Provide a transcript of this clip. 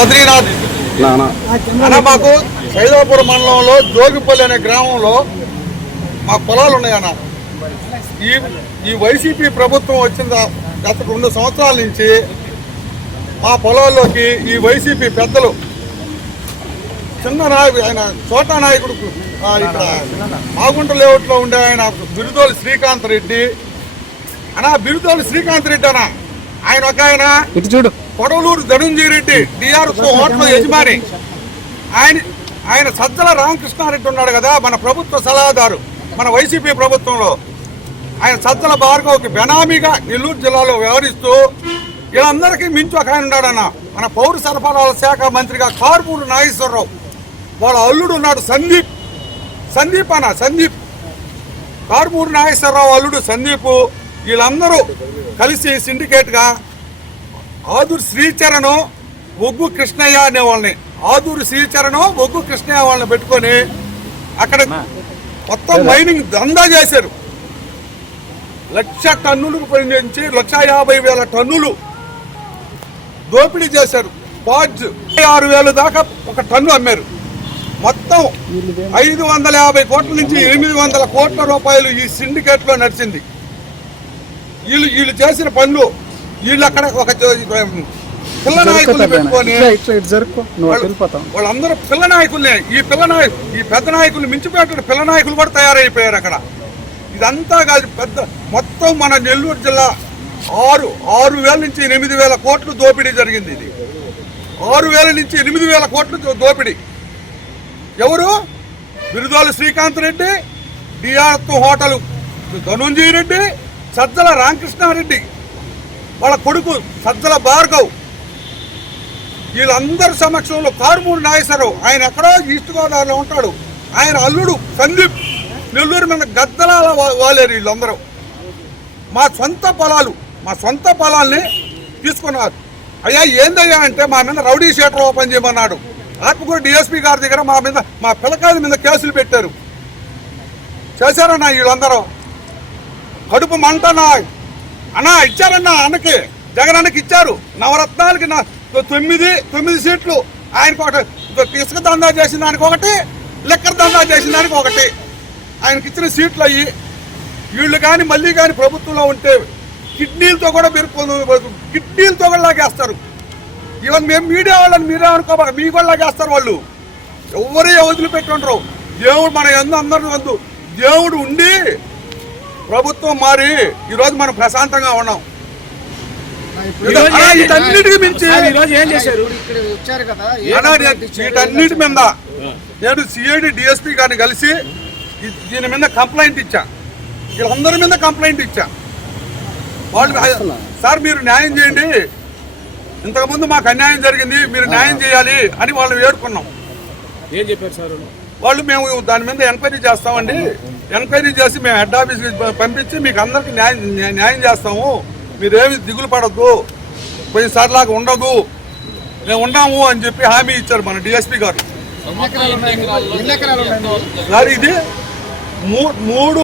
బద్రీనాథ్. నానా. అన్న మాకు సైదాపురం మండలంలో జోగిపల్లి అనే గ్రామంలో మా పొలాలు ఉన్నాయన్న. ఈ ఈ వైసీపీ ప్రభుత్వం వచ్చిన గత రెండు సంవత్సరాల నుంచి మా పొలాల్లోకి ఈ వైసీపీ పెద్దలు చిన్న నాయకుడు ఆయన చోటా నాయకుడు ఇక్కడ మాగుంట లేఅవుట్లో ఉండే ఆయన బిరుదోలి శ్రీకాంత్ రెడ్డి. అన్నా బిరుదోలి శ్రీకాంత్ రెడ్డి అన్న. ఆయన ఒక ఆయన. ఇటు చూడు. కొడవలూరు ధనుంజయ రెడ్డి డిఆర్ఎస్ హోటల్ యజమాని. ఆయన ఆయన సజ్జల రామకృష్ణారెడ్డి ఉన్నాడు కదా మన ప్రభుత్వ సలహాదారు మన వైసీపీ ప్రభుత్వంలో. ఆయన సజ్జల భార్గవ్కి బెనామీగా నెల్లూరు జిల్లాలో వ్యవహరిస్తూ వీళ్ళందరికీ మించి ఒక ఆయన ఉన్నాడన్న మన పౌర సరఫరాల శాఖ మంత్రిగా కార్పూరు నాగేశ్వరరావు. వాళ్ళ అల్లుడు ఉన్నాడు సందీప్. సందీప్ అన్న సందీప్. కార్పూరు నాగేశ్వరరావు అల్లుడు సందీప్. వీళ్ళందరూ కలిసి సిండికేట్గా ఆదూరు శ్రీచరణం ఒగ్గు కృష్ణయ్య అనే వాళ్ళని ఆదూరు శ్రీచరణం ఒగ్గు కృష్ణయ్య వాళ్ళని పెట్టుకొని అక్కడ మొత్తం మైనింగ్ దందా చేశారు. లక్ష టన్నులకు పనిచేసి లక్ష యాభై వేల టన్నులు దోపిడీ చేశారు. పాడ్జ్ ఆరు వేలు దాకా ఒక టన్ను అమ్మారు. మొత్తం ఐదు వందల యాభై కోట్ల నుంచి ఎనిమిది వందల కోట్ల రూపాయలు ఈ సిండికేట్లో నడిచింది. వీళ్ళు వీళ్ళు చేసిన పనులు వీళ్ళు అక్కడ ఒక పిల్ల నాయకుల్ని పెట్టుకొని వాళ్ళందరూ పిల్ల నాయకులే. ఈ పిల్ల నాయ ఈ పెద్ద నాయకులు మించిపోయాడు పిల్ల నాయకులు కూడా తయారైపోయారు అక్కడ. ఇదంతా కాదు పెద్ద మొత్తం మన నెల్లూరు జిల్లా ఆరు ఆరు వేల నుంచి ఎనిమిది వేల కోట్లు దోపిడీ జరిగింది ఇది. ఆరు వేల నుంచి ఎనిమిది వేల కోట్లు దోపిడీ. ఎవరు? బిరుదోలు శ్రీకాంత్ రెడ్డి డిఆర్ హోటల్ ధనుంజయ రెడ్డి సజ్జల రామకృష్ణారెడ్డి వాళ్ళ కొడుకు సజ్జల భార్గవ్. వీళ్ళందరి సమక్షంలో కారుమూరి నాగేశ్వరరావు ఆయన ఎక్కడో ఈస్ట్ గోదావరిలో ఉంటాడు. ఆయన అల్లుడు సందీప్. నెల్లూరు మీద గద్దలాల వాలేరు వీళ్ళందరూ. మా సొంత పొలాలు మా సొంత పొలాల్ని తీసుకున్నారు. అయ్యా ఏందయ్యా అంటే మా మీద రౌడీ షీటర్ ఓపెన్ చేయమన్నాడు. ఆత్మకూరు డిఎస్పీ గారి దగ్గర మా మీద మా పిల్లకాయల మీద కేసులు పెట్టారు. చేశారన్నా వీళ్ళందరూ? కడుపు మంటనా అన్నా ఇచ్చారన్నా అన్నకి జగన్ అన్నకి ఇచ్చారు. నవరత్నాలకి నా తొమ్మిది తొమ్మిది సీట్లు. ఆయనకు ఒకటి ఇసుక దందా చేసిన దానికి ఒకటి లెక్కర దందా చేసిన దానికి ఒకటి. ఆయనకి ఇచ్చిన సీట్లు అయ్యి వీళ్ళు కానీ మళ్ళీ కానీ ప్రభుత్వంలో ఉంటే కిడ్నీలతో కూడా మీరు కిడ్నీలతో కూడా లాగేస్తారు. ఈవెన్ మేము మీడియా వాళ్ళని మీరే అనుకో మీ కూడా లాగేస్తారు వాళ్ళు. ఎవరే వదిలిపెట్టుండ్రు. దేవుడు మన ఎందు అందరిని వంతు దేవుడు ఉండి ప్రభుత్వం మారి ఈరోజు మనం ప్రశాంతంగా ఉన్నాం. వీటన్నిటికి మించి వీటన్నిటి మీద నేను సిఐడి డిఎస్పీ గారిని కలిసి దీని మీద కంప్లైంట్ ఇచ్చా. వీళ్ళందరి మీద కంప్లైంట్ ఇచ్చా. వాళ్ళు సార్ మీరు న్యాయం చేయండి. ఇంతకుముందు మాకు అన్యాయం జరిగింది మీరు న్యాయం చేయాలి అని వాళ్ళు వేడుకున్నాం. ఏం చెప్పారు సార్ వాళ్ళు? మేము దాని మీద ఎంక్వైరీ చేస్తామండి. ఎంక్వైరీ చేసి మేము హెడ్ ఆఫీస్కి పంపించి మీకు అందరికి న్యాయం న్యాయం- చేస్తాము. మీరేమి దిగులు పడద్దు. పోయినసారిలాగా ఉండదు. మేము ఉన్నాము అని చెప్పి హామీ ఇచ్చారు మన డిఎస్పీ గారు. సార్ ఇది మూడు